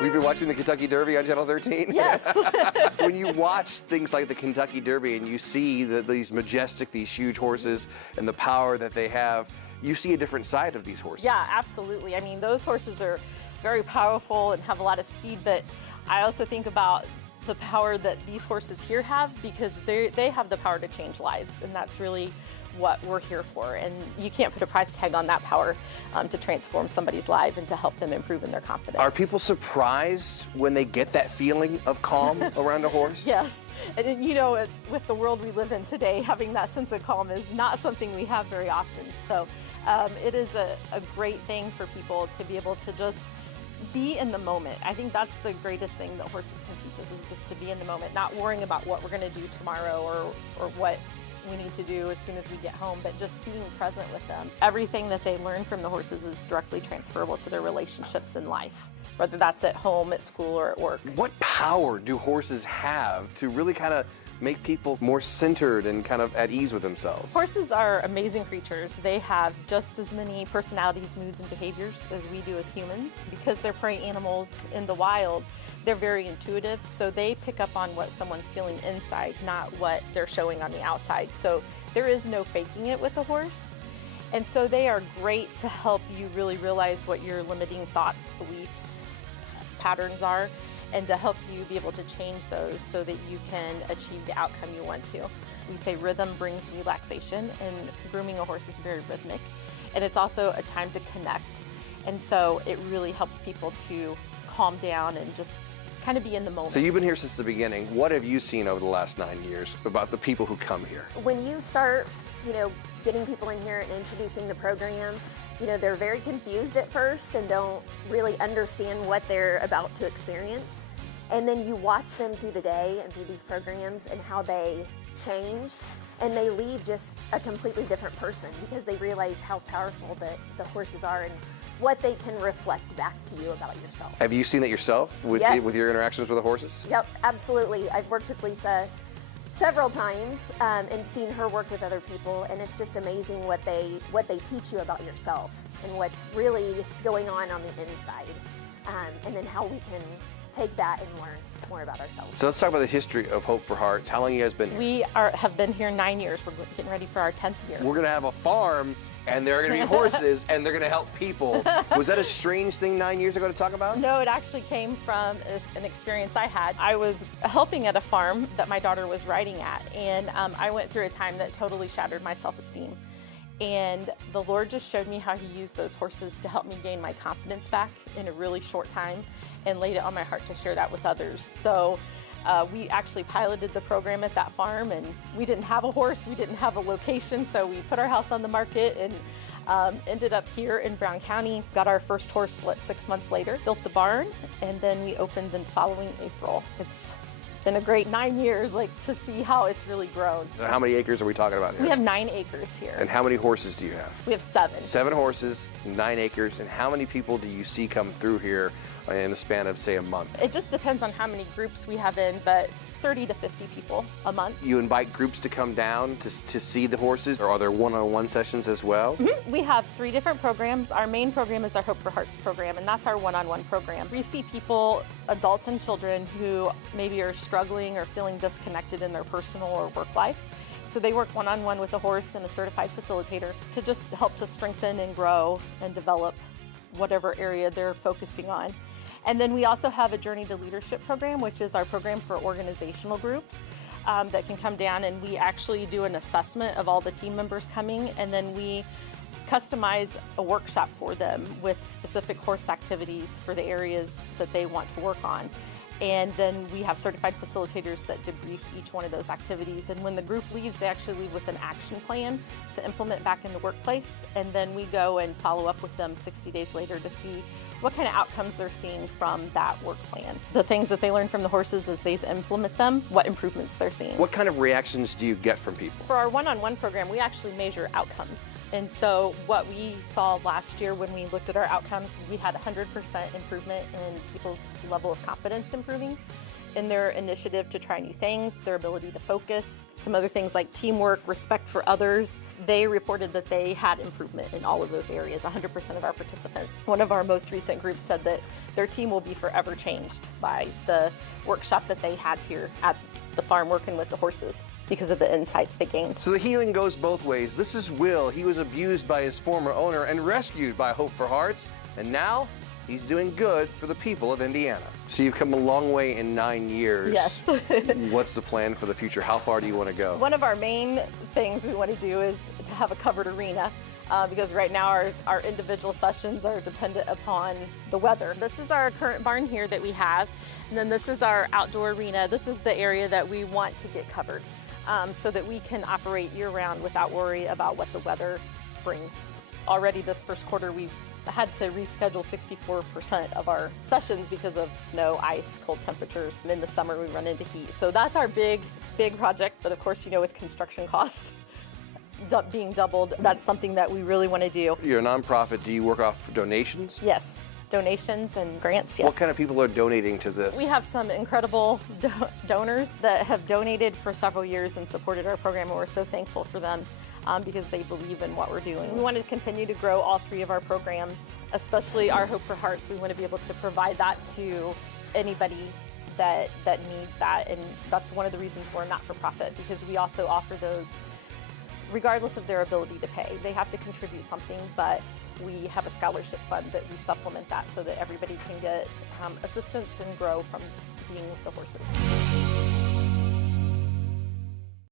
We've been watching the Kentucky Derby on Channel 13. Yes. When you watch things like the Kentucky Derby and you see these majestic, these huge horses and the power that they have, you see a different side of these horses. Yeah, absolutely. I mean, those horses are very powerful and have a lot of speed, but I also think about the power that these horses here have, because they have the power to change lives, and that's really what we're here for. And you can't put a price tag on that power to transform somebody's life and to help them improve in their confidence. Are people surprised when they get that feeling of calm around a horse? Yes, and you know, with the world we live in today, having that sense of calm is not something we have very often. So it is a great thing for people to be able to just be in the moment. I think that's the greatest thing that horses can teach us, is just to be in the moment, not worrying about what we're going to do tomorrow or what we need to do as soon as we get home, but just being present with them. Everything that they learn from the horses is directly transferable to their relationships in life, whether that's at home, at school, or at work. What power do horses have to really kind of make people more centered and kind of at ease with themselves? Horses are amazing creatures. They have just as many personalities, moods, and behaviors as we do as humans. Because they're prey animals in the wild, they're very intuitive, so they pick up on what someone's feeling inside, not what they're showing on the outside. So there is no faking it with a horse. And so they are great to help you really realize what your limiting thoughts, beliefs, patterns are, and to help you be able to change those so that you can achieve the outcome you want to. We say rhythm brings relaxation, and grooming a horse is very rhythmic. And it's also a time to connect. And so it really helps people to calm down and just kind of be in the moment. So you've been here since the beginning. What have you seen over the last 9 years about the people who come here? When you start, getting people in here and introducing the program, they're very confused at first and don't really understand what they're about to experience. And then you watch them through the day and through these programs and how they change, and they leave just a completely different person because they realize how powerful the horses are and what they can reflect back to you about yourself. Have you seen that yourself with, Yes. with your interactions with the horses? Yep, absolutely. I've worked with Lisa several times and seen her work with other people, and it's just amazing what they teach you about yourself and what's really going on the inside, and then how we can take that and learn more about ourselves. So let's talk about the history of Hope for Hearts. How long have you guys been here? We have been here 9 years. We're getting ready for our 10th year. We're going to have a farm, and there are going to be horses, and they're going to help people. Was that a strange thing 9 years ago to talk about? No, it actually came from an experience I had. I was helping at a farm that my daughter was riding at, and I went through a time that totally shattered my self-esteem. And the Lord just showed me how He used those horses to help me gain my confidence back in a really short time, and laid it on my heart to share that with others. So we actually piloted the program at that farm, and we didn't have a horse, we didn't have a location, so we put our house on the market and ended up here in Brown County, got our first horse 6 months later, built the barn, and then we opened the following April. It's been a great 9 years, to see how it's really grown. So how many acres are we talking about here? We have 9 acres here. And how many horses do you have? We have 7. 7 horses, 9 acres, and how many people do you see come through here in the span of, say, a month? It just depends on how many groups we have in, but 30 to 50 people a month. You invite groups to come down to see the horses, or are there one-on-one sessions as well? Mm-hmm. We have 3 different programs. Our main program is our Hope for Hearts program, and that's our one-on-one program. We see people, adults and children, who maybe are struggling or feeling disconnected in their personal or work life. So they work one-on-one with a horse and a certified facilitator to just help to strengthen and grow and develop whatever area they're focusing on. And then we also have a Journey to Leadership program, which is our program for organizational groups that can come down, and we actually do an assessment of all the team members coming, and then we customize a workshop for them with specific horse activities for the areas that they want to work on. And then we have certified facilitators that debrief each one of those activities. And when the group leaves, they actually leave with an action plan to implement back in the workplace. And then we go and follow up with them 60 days later to see what kind of outcomes they're seeing from that work plan. The things that they learn from the horses as they implement them, what improvements they're seeing. What kind of reactions do you get from people? For our one-on-one program, we actually measure outcomes. And so what we saw last year when we looked at our outcomes, we had 100% improvement in people's level of confidence improving. in their initiative to try new things, their ability to focus, some other things like teamwork, respect for others. They reported that they had improvement in all of those areas, 100% of our participants. One of our most recent groups said that their team will be forever changed by the workshop that they had here at the farm working with the horses because of the insights they gained. So the healing goes both ways. This is Will. He was abused by his former owner and rescued by Hope for Hearts, and now he's doing good for the people of Indiana. So you've come a long way in 9 years. Yes. What's the plan for the future? How far do you want to go? One of our main things we want to do is to have a covered arena. Because right now our individual sessions are dependent upon the weather. This is our current barn here that we have, and then this is our outdoor arena. This is the area that we want to get covered so that we can operate year-round without worry about what the weather brings. Already this first quarter we've had to reschedule 64% of our sessions because of snow, ice, cold temperatures, and in the summer we run into heat. So that's our big project, but of course, you know, with construction costs being doubled, that's something that we really want to do. You're a nonprofit. Do you work off donations? Yes, donations and grants, yes. What kind of people are donating to this? We have some incredible donors that have donated for several years and supported our program, and we're so thankful for them because they believe in what we're doing. We want to continue to grow all 3 of our programs, especially our Hope for Hearts. We want to be able to provide that to anybody that needs that, and that's one of the reasons we're a not-for-profit, because we also offer those regardless of their ability to pay. They have to contribute something, but we have a scholarship fund that we supplement that so that everybody can get assistance and grow from being with the horses.